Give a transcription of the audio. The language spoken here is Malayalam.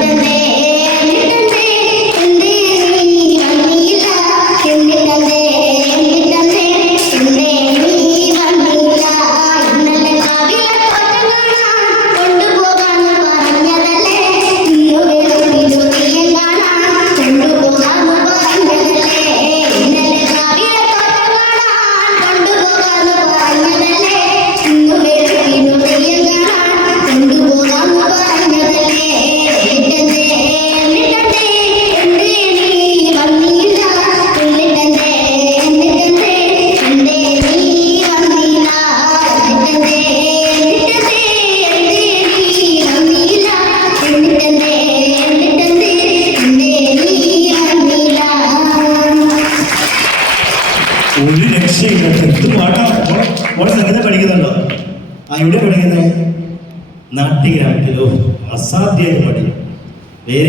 കൊടുക്കുന്നേ ഒരു രക്ഷയില്ല എന്ത് പാട്ടാ മോളെ മോളെ സംഗീതം പഠിക്കുന്നുണ്ടോ? ആ ഇവിടെ പഠിക്കുന്നത് നാട്ടികാട്ടിലോ അസാധ്യമായി പാടി വേറെ